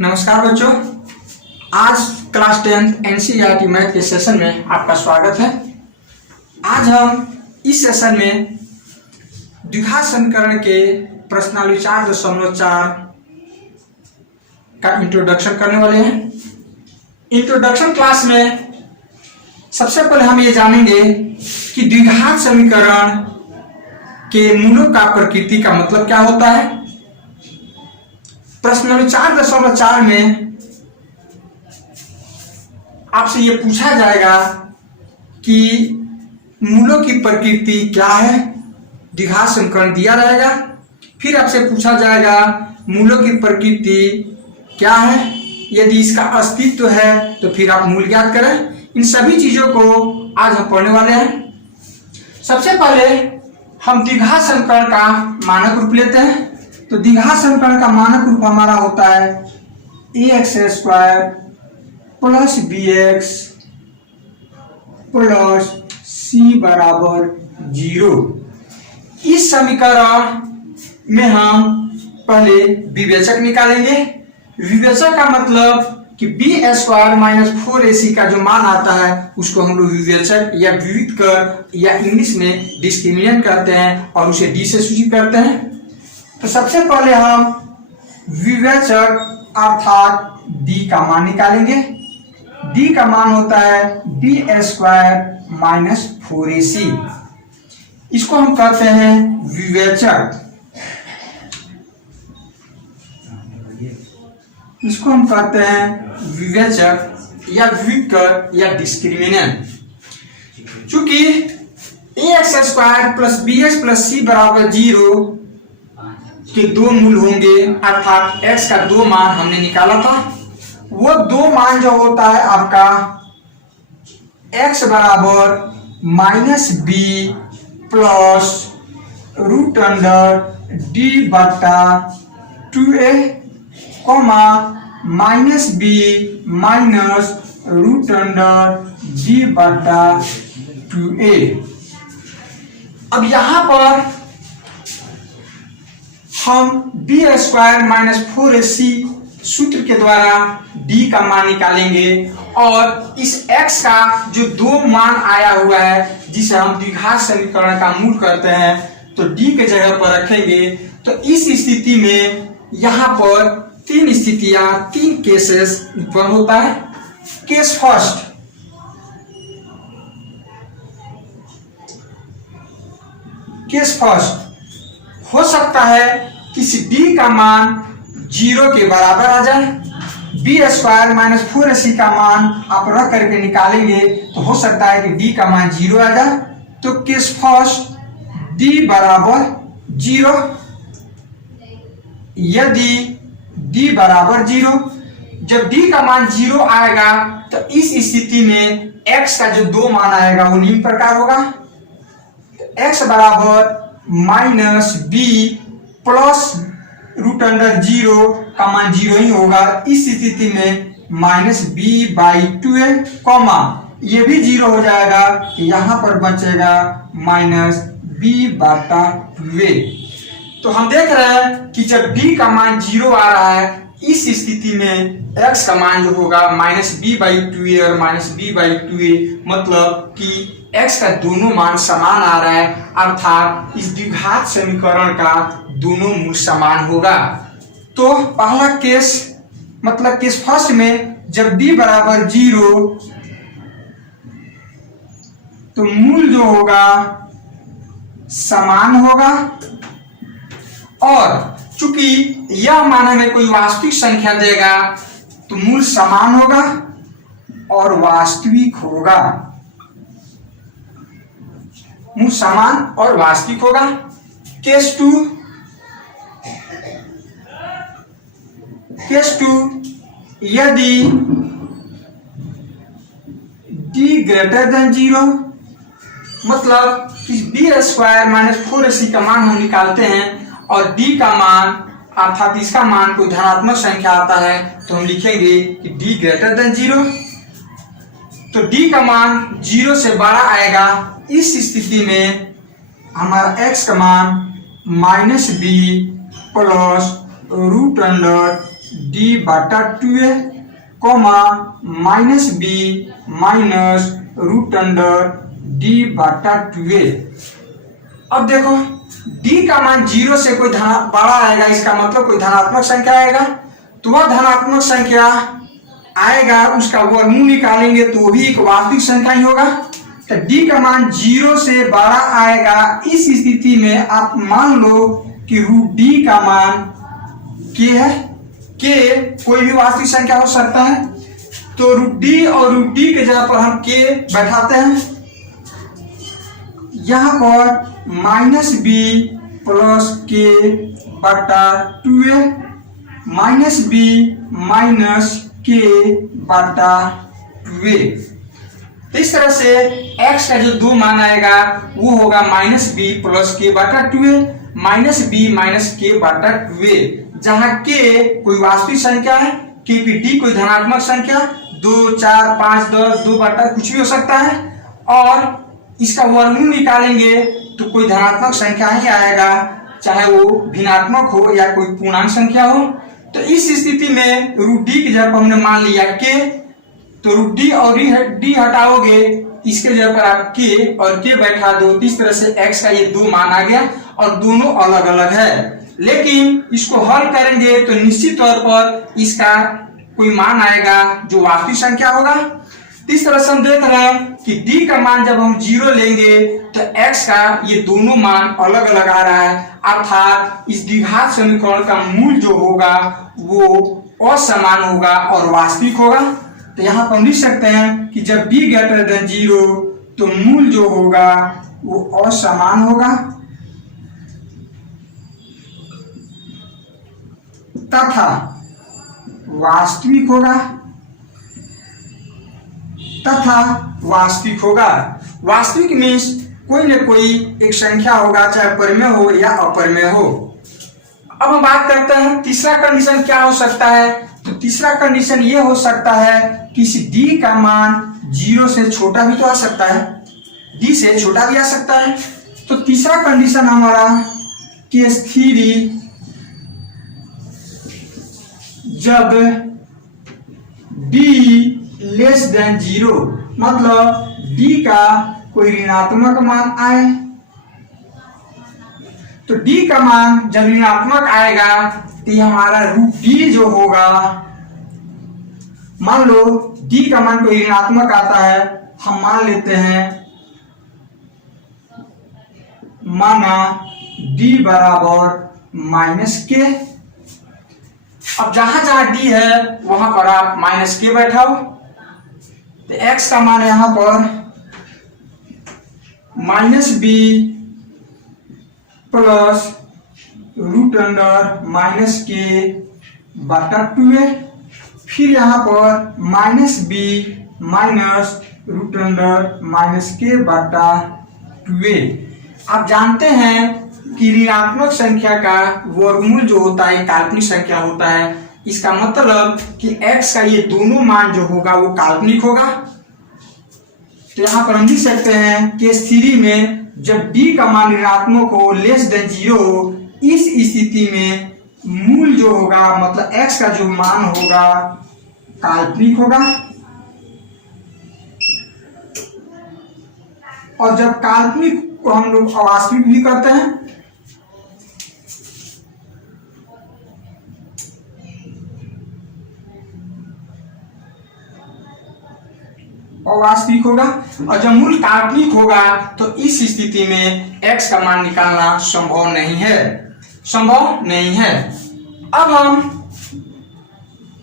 नमस्कार बच्चों, आज क्लास 10 एनसीईआरटी मैथ के सेशन में आपका स्वागत है। आज हम इस सेशन में द्विघात समीकरण के प्रश्नावली 4.4 का इंट्रोडक्शन करने वाले हैं। इंट्रोडक्शन क्लास में सबसे पहले हम ये जानेंगे कि द्विघात समीकरण के मूलों का प्रकृति का मतलब क्या होता है। प्रश्नावली 4.4 में आपसे यह पूछा जाएगा कि मूलों की प्रकृति क्या है, द्विघात समीकरण दिया रहेगा। फिर आपसे पूछा जाएगा मूलों की प्रकृति क्या है, यदि इसका अस्तित्व है तो फिर आप मूल ज्ञात करें। इन सभी चीजों को आज हम पढ़ने वाले हैं। सबसे पहले हम द्विघात समीकरण का मानक रूप लेते हैं। तो द्विघात समीकरण का मानक रूप हमारा होता है ax² plus bx plus c बराबर 0। इस समीकरण में हम पहले विवेचक निकालेंगे। विवेचक का मतलब कि b² माइनस 4ac का जो मान आता है उसको हम लोग विवेचक या विविधकर या इंग्लिश में डिस्क्रिमिनेंट कहते हैं और उसे d से सूचित करते हैं। तो सबसे पहले हम विवेचक अर्थात d का मान निकालेंगे। d का मान होता है b² माइनस 4ac। इसको हम कहते हैं विवेचक। इसको हम कहते हैं विवेचक या विविधकर या डिस्क्रिमिनेंट। चूंकि ax² plus bx plus c बराबर 0 के दो मूल होंगे, अर्थात x का दो मान हमने निकाला था। वो दो मान जो होता है आपका x बराबर -b प्लस √d बटा 2a comma -b minus √d बटा 2a। अब यहां पर हम b² माइनस 4ac सूत्र के द्वारा d का मान निकालेंगे और इस x का जो दो मान आया हुआ है जिसे हम द्विघात समीकरण का मूल कहते हैं तो d के जगह पर रखेंगे। तो इस स्थिति में यहाँ पर तीन स्थितियां, तीन केसेस उत्पन्न होता है। केस फर्स्ट, हो सकता है किसी d का मान 0 के बराबर आ जाए। b² माइनस 4ac का मान आप रख करके निकालेंगे तो हो सकता है कि d का मान 0 आ जाए। तो केस फर्स्ट d बराबर 0। यदि d बराबर 0, जब d का मान 0 आएगा तो इस स्थिति में x का जो दो मान आएगा वो निम्न प्रकार होगा। x बराबर -b प्लस √0 का मान 0 ही होगा। इस स्थिति में -b/2a कॉमा ये भी 0 हो जाएगा, यहाँ पर बचेगा -b/2a। तो हम देख रहे हैं कि जब d का मान 0 आ रहा है इस स्थिति में x का मान जो होगा -b/2a और -b/2a, मतलब कि x का दोनों मान समान आ रहा है, अर्थात इस द्विघात समीकरण का दोनों मूल समान होगा। तो पहला केस मतलब केस फर्स्ट में जब d बराबर 0 तो मूल जो होगा समान होगा और चूंकि यह मान हमें कोई वास्तविक संख्या देगा तो मूल समान होगा और वास्तविक होगा। मूल समान और वास्तविक होगा। केस टू, यदि d ग्रेटर देन 0, मतलब कि b² माइनस 4ac का मान हम निकालते हैं और d का मान अर्थात इसका मान कोई धनात्मक संख्या आता है तो हम लिखेंगे कि d ग्रेटर देन 0। तो d का मान 0 से बड़ा आएगा। इस स्थिति में हमारा x का मान -b प्लस √d डी बटा 2a comma minus B minus root under D बटा 2a। अब देखो d का मान 0 से कोई बड़ा आएगा, इसका मतलब कोई धनात्मक संख्या आएगा, तो वह धनात्मक संख्या आएगा उसका वर्गमूल निकालेंगे तो वो भी एक वास्तविक संख्या ही होगा। तो d का मान 0 से बड़ा आएगा, इस स्थिति में आप मान लो कि रूट d का मान k है, k कोई भी वास्तविक संख्या हो सकता है, तो रूट d और रूट d के जगह पर हम k बैठाते हैं। यहाँ पर माइनस बी प्लस के बटा 2a minus B minus K बटा 2a। इस तरह से x का जो दो मान आएगा वो होगा माइनस बी प्लस के बटा 2a minus B minus K बटा 2a, जहाँ k कोई वास्तविक संख्या है, k की d कोई धनात्मक संख्या 2 4 5 10 2 बटा कुछ भी हो सकता है, और इसका वर्गमूल निकालेंगे तो कोई धनात्मक संख्या ही आएगा, चाहे वो भिन्नात्मक हो या कोई पूर्णांक संख्या हो। तो इस स्थिति में रूट डी की जगह पर हमने मान लिया k, तो रूट डी और डी हटाओगे, इसके जगह पर आप k और k बैठा दो, इस तरह से x का ये दो मान आ गया और दोनों अलग अलग है। लेकिन इसको हल करेंगे तो निश्चित तौर पर इसका कोई मान आएगा जो वास्तविक संख्या होगा। इस तरह से हम देख रहे हैं कि d का मान जब हम 0 लेंगे तो x का ये दोनों मान अलग अलग आ रहा है, अर्थात इस द्विघात समीकरण का मूल जो होगा वो असमान होगा और वास्तविक होगा। तो यहाँ पर हम लिख सकते हैं कि जब b ग्रेटर देन 0 तो मूल जो होगा वो असमान होगा तथा वास्तविक होगा। वास्तविक मीन्स कोई न कोई एक संख्या होगा, चाहे परिमेय हो या अपरिमेय हो। अब हम बात करते हैं तीसरा कंडीशन क्या हो सकता है। तो तीसरा कंडीशन ये हो सकता है कि इस d का मान 0 से छोटा भी तो आ सकता है, d से छोटा भी आ सकता है। तो तीसरा कंडीशन हमारा केस 3, जब d लेस देन 0, मतलब d का कोई ऋणात्मक मान आए, तो d का मान जब ऋणात्मक आएगा तो ये हमारा रूट d जो होगा, मान लो d का मान कोई ऋणात्मक आता है, हम मान लेते हैं माना d बराबर माइनस के। अब जहां जहां d है वहां पर आप माइनस के बैठाओ, तो x का मान यहां पर minus B plus root under minus K बटा 2a, फिर यहाँ पर minus B minus root under minus K बटा 2a। आप जानते हैं कि ऋणात्मक संख्या का वर्गमूल जो होता है काल्पनिक संख्या होता है, इसका मतलब कि x का ये दोनों मान जो होगा वो काल्पनिक होगा। तो यहाँ पर हम लिख सकते हैं केस 3 में जब d का मान ऋणात्मक हो, लेस देन 0 हो, इस स्थिति में मूल जो होगा मतलब x का जो मान होगा काल्पनिक होगा, और जब काल्पनिक को हम लोग अवास्तविक भी करते हैं, अवास्तविक होगा, और जब मूल काल्पनिक होगा तो इस स्थिति में x का मान निकालना संभव नहीं है। अब हम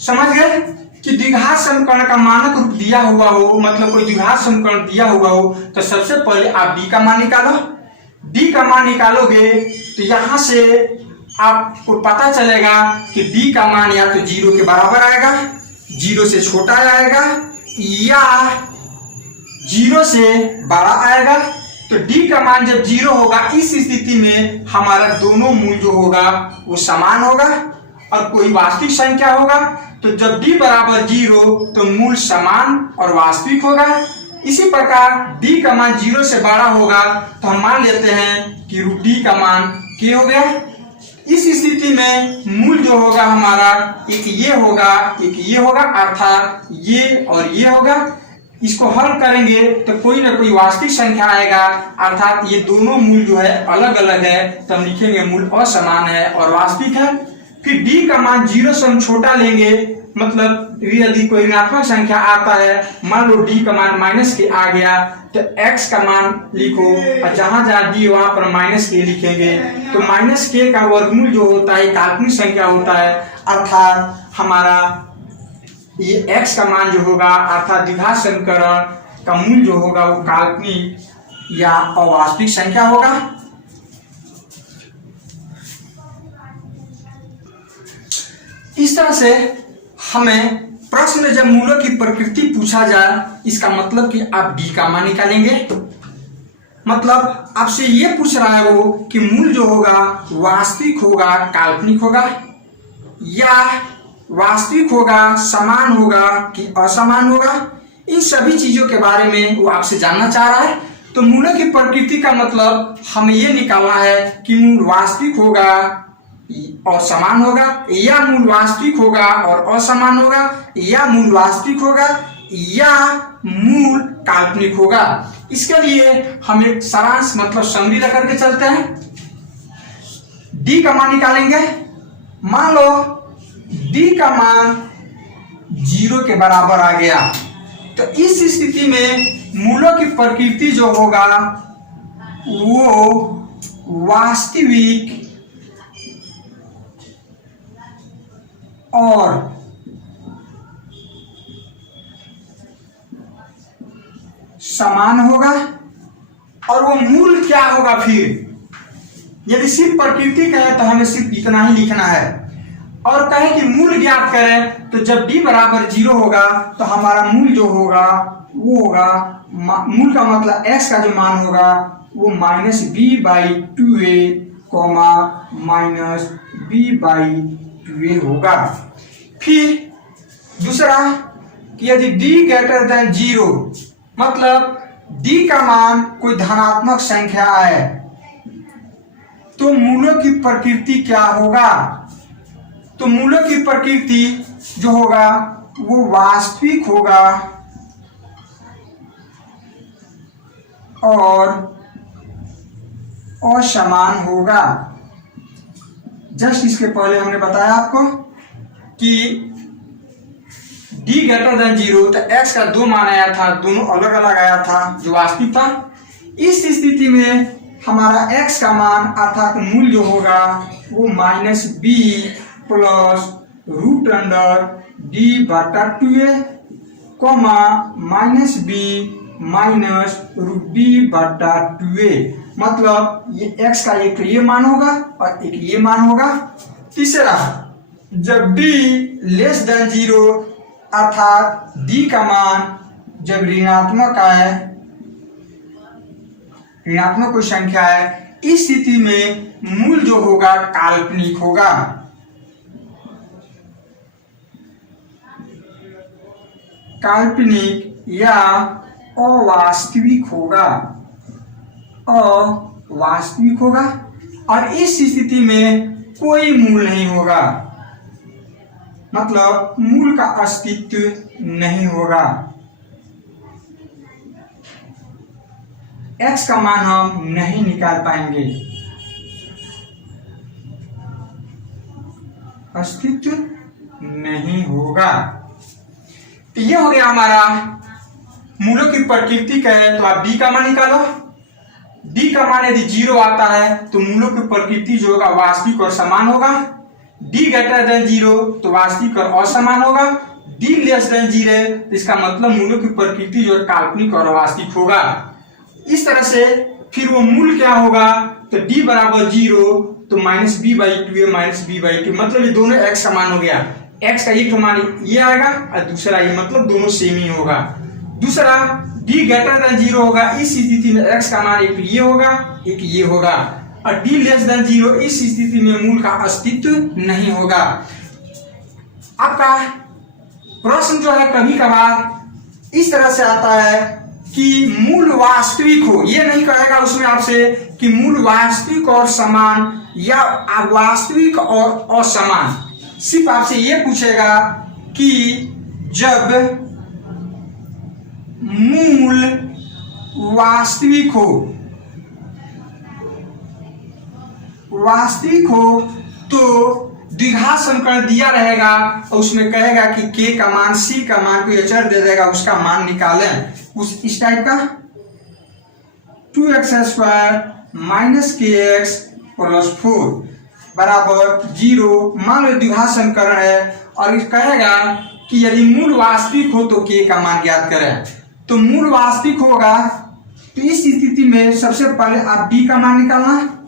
समझ गए कि द्विघात समीकरण का मानक रूप दिया हुआ हो, मतलब कोई द्विघात समीकरण दिया हुआ हो, तो सबसे पहले आप d का मान निकालो। d का मान निकालोगे तो यहां से आपको पता चलेगा कि d का मान या तो 0 के बराबर आएगा, 0 से छोटा आएगा, या 0 से बड़ा आएगा। तो d का मान जब 0 होगा, इस स्थिति में हमारा दोनों मूल जो होगा वो समान होगा और कोई वास्तविक संख्या होगा। तो जब d बराबर 0 तो मूल समान और वास्तविक होगा। इसी प्रकार d का मान 0 से बड़ा होगा तो हम मान लेते हैं कि रूट d का मान k हो गया। इस स्थिति में मूल जो होगा हमारा एक ये होगा अर्थात ये और ये होगा। इसको हल करेंगे तो कोई ना कोई वास्तविक संख्या आएगा, अर्थात ये दोनों मूल जो है अलग अलग है, तो हम लिखेंगे मूल असमान है और वास्तविक है। फिर d का मान 0 से हम छोटा लेंगे, मतलब यदि कोई ऋणात्मक संख्या आता है, मान लो d का मान माइनस के आ गया, तो x का मान लिखो और जहां जहां d वहां पर माइनस के लिखेंगे। तो माइनस के का वर्गमूल जो होता है काल्पनिक संख्या होता है, अर्थात हमारा ये x का मान जो होगा अर्थात द्विघात समीकरण का मूल जो होगा वो काल्पनिक या अवास्तविक संख्या होगा। इस तरह से हमें प्रश्न में जब मूलों की प्रकृति पूछा जाए, इसका मतलब कि आप d का मान निकालेंगे, मतलब आपसे ये पूछ रहा है वो कि मूल जो होगा वास्तविक होगा काल्पनिक होगा, या वास्तविक होगा समान होगा कि असमान होगा। इन सभी चीजों के बारे में वो आपसे जानना चाह रहा है। तो मूलों की प्रकृति का मतलब हमें ये निकालना है कि मूल वास्तविक होगा और समान होगा, या मूल वास्तविक होगा और असमान होगा, या मूल वास्तविक होगा या मूल काल्पनिक होगा। इसके लिए हम एक सारांश मतलब समरी लेकर के चलते हैं। d का मान निकालेंगे। मान लो d का मान 0 के बराबर आ गया, तो इस स्थिति में मूलों की प्रकृति जो होगा वो वास्तविक और समान होगा। और वो मूल क्या होगा, फिर यदि सिर्फ प्रकृति कहे तो हमें सिर्फ इतना ही लिखना है, और कहे कि मूल ज्ञात करें तो जब d बराबर 0 होगा तो हमारा मूल जो होगा वो होगा, मूल का मतलब x का जो मान होगा वो -b/2a -b/2a होगा। फिर दूसरा कि यदि d ग्रेटर देन 0, मतलब d का मान कोई धनात्मक संख्या है, तो मूलों की प्रकृति क्या होगा। तो मूलों की प्रकृति जो होगा वो वास्तविक होगा और असमान होगा। जस्ट इसके पहले हमने बताया आपको कि d ग्रेटर देन 0, तो x का 2 मान आया था, दोनों अलग अलग आया था जो वास्तविक था। इस स्थिति में हमारा x का मान अर्थात मूल जो होगा वो -b प्लस √d/2a -b-√b/2a, मतलब ये x का एक ये मान होगा और एक ये मान होगा। तीसरा, जब d लेस देन 0 अर्थात d का मान जब ऋणात्मक आए, ऋणात्मक कोई संख्या है, इस स्थिति में मूल जो होगा काल्पनिक होगा। काल्पनिक या अवास्तविक होगा, अवास्तविक होगा। और इस स्थिति में कोई मूल नहीं होगा, मतलब मूल का अस्तित्व नहीं होगा। x का मान हम नहीं निकाल पाएंगे, अस्तित्व नहीं होगा। तो ये हो गया हमारा मूलों की प्रकृति का है। तो आप d का मान निकालो। d का मान यदि 0 आता है तो मूलों की प्रकृति जो होगा वास्तविक और समान होगा। d ग्रेटर देन 0 तो वास्तविक और असमान होगा। d लेस देन 0 तो इसका मतलब मूलों की प्रकृति जो है काल्पनिक और अवास्तविक होगा। इस तरह से फिर वो मूल क्या होगा, तो d बराबर 0 तो -b/2a -b/2, मतलब ये दोनों x समान हो गया। x का एक मान ये आएगा और दूसरा ये, मतलब दोनों सेम ही होगा। दूसरा d ग्रेटर देन 0 होगा, इस स्थिति में x का मान एक ये होगा एक ये होगा, और d लेस देन 0 इस स्थिति में मूल का अस्तित्व नहीं होगा। आपका प्रश्न जो है कभी कभार इस तरह से आता है कि मूल वास्तविक हो। ये नहीं कहेगा उसमें आपसे कि मूल वास्तविक और समान या वास्तविक और असमान, सिर्फ आपसे ये पूछेगा कि जब मूल वास्तविक हो तो द्विघात समीकरण दिया रहेगा और उसमें कहेगा कि k का मान c का मान को अचर दे देगा, उसका मान निकालें। इस टाइप का 2x² माइनस kx प्लस 4 बराबर 0। मान लो द्विघात समीकरण है और कहेगा कि यदि मूल वास्तविक हो तो k का मान ज्ञात करें। तो मूल वास्तविक होगा तो इस स्थिति में सबसे पहले आप d का मान निकालना,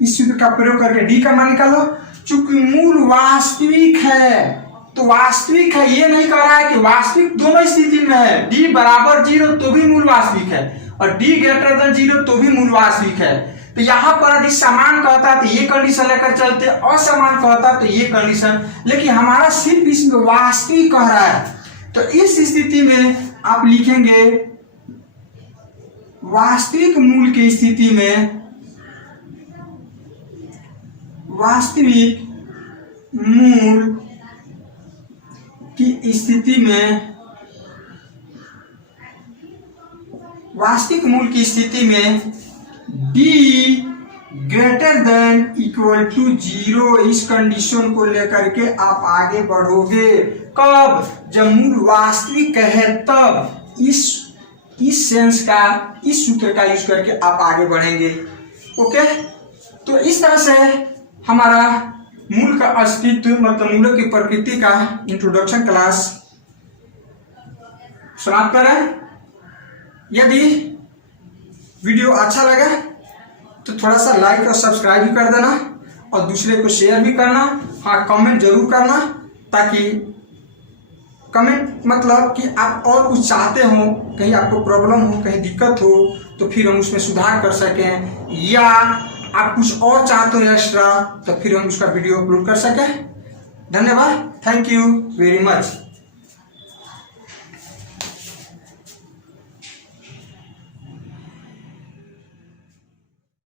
इस सूत्र का प्रयोग करके d का मान निकालो। चूंकि मूल वास्तविक है तो वास्तविक है, ये नहीं कह रहा है कि वास्तविक दोनों स्थिति में है, d बराबर 0 तो भी मूल वास्तविक है और d ग्रेटर देन 0 तो भी मूल वास्तविक है। तो यहाँ पर यदि समान कहता तो ये कंडीशन लेकर चलते, असमान कहता तो ये कंडीशन, लेकिन हमारा सिर्फ इसमें वास्तविक कह रहा है। तो इस स्थिति में आप लिखेंगे वास्तविक मूल की स्थिति में, वास्तविक मूल की स्थिति में, वास्तविक मूल की स्थिति में d greater than equal to 0, इस कंडीशन को लेकर के आप आगे बढ़ोगे। कब? जब मूल वास्तविक है तब इस सेंस का, इस सूत्र का यूज करके आप आगे बढ़ेंगे। ओके, तो इस तरह से हमारा मूल का अस्तित्व मतलब मूलों की प्रकृति का इंट्रोडक्शन क्लास समाप्त करें। यदि वीडियो अच्छा लगा तो थोड़ा सा लाइक और सब्सक्राइब भी कर देना और दूसरे को शेयर भी करना। हाँ, कमेंट जरूर करना, ताकि कमेंट मतलब कि आप और कुछ चाहते हो, कहीं आपको प्रॉब्लम हो, कहीं दिक्कत हो तो फिर हम उसमें सुधार कर सकें, या आप कुछ और चाहते हो एक्स्ट्रा तो फिर हम उसका वीडियो अपलोड कर सकें। धन्यवाद, थैंक यू वेरी मच।